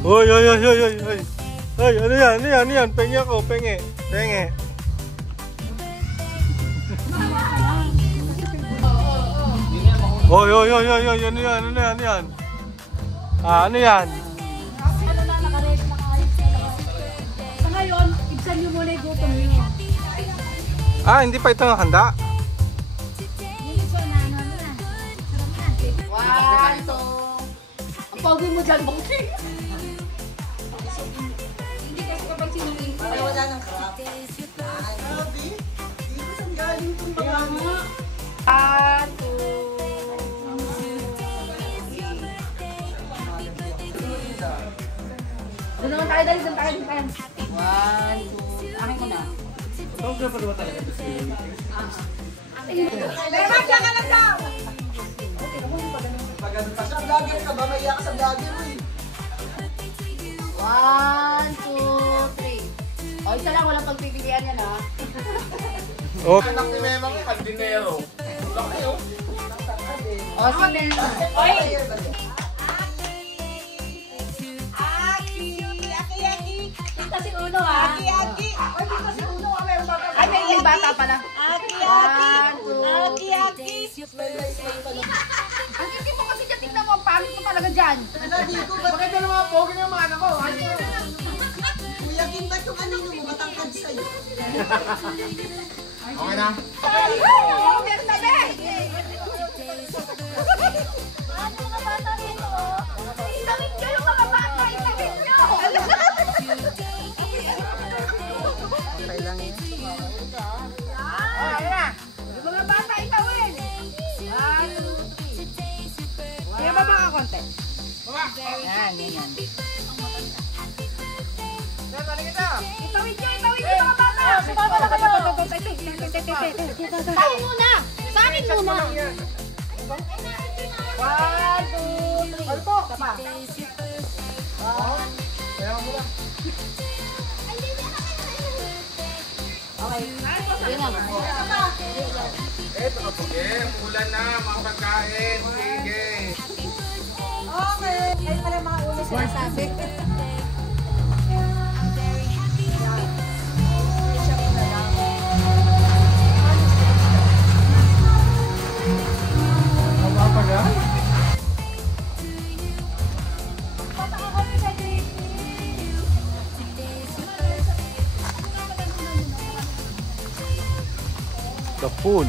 Hoy, hoy, hoy, hoy, hoy, hoy. Hoy, ano yan? Ano yan? Ano yan? Penge ako, penge. Penge. Hoy, hoy, hoy, hoy, hoy. Ano yan? Ano yan? Ano yan? Ah, ano yan? Ano na, nakaready na kaayos na. Sa ngayon, ibsan nyo muna yung gutom nyo. Ah, hindi pa ito handa? Hindi po na, ano na. One, two. Ang pogi mo dyan, Bongsi. Hindi kasi kapag sinungaling pa. Ay, wala ng crap. Grabe. Dito saan galing itong mga ano? One, two. Doon naman tayo, doon tayo. One, two. Akin ko na. Ito ka pa diba talaga? Lemak ka na daw! Pag ano ka siya, vlogger ka ba? Maiyak ka sa vlogger mo eh. One, two, three. O, isa lang, walang pagpipilian yan, ha? Oh. Anak ni Memang Caldinero. Laki oh. O, sige. Oy! Dito si Uno, ha? Aki! Ay, dito si Uno. Meron ba ka? Ay, may bata pala. Aki! One, two, Aki! Smell like smell pa lang. ang hindi mo kasi dyan, tignan mo, ang pangit ko talaga dyan. Ano, dito ba? Bakit na mga pogi ng mga anak ko? Kuya Kim, ba't yung kanino mo matangkad sa'yo? Okay na? Oh, meron na, be! Ano mga bata rito? Itawid nyo yung mga bata, itawid nyo! Okay lang yan. Ayun na. Yung mga bata, itawid! One, two, three. Kaya ba mga konti? Yan, yan. Itawid nyo yung mga bata! Sumama na kayo! Tayo muna! Sa akin muna! One, two, three. Ano po? Tapa. Okay. Yun na. Eto na po. Ulan na, mga pagkain. Sige. Okay. Ayun pala mga ulo sinasabi. The pool.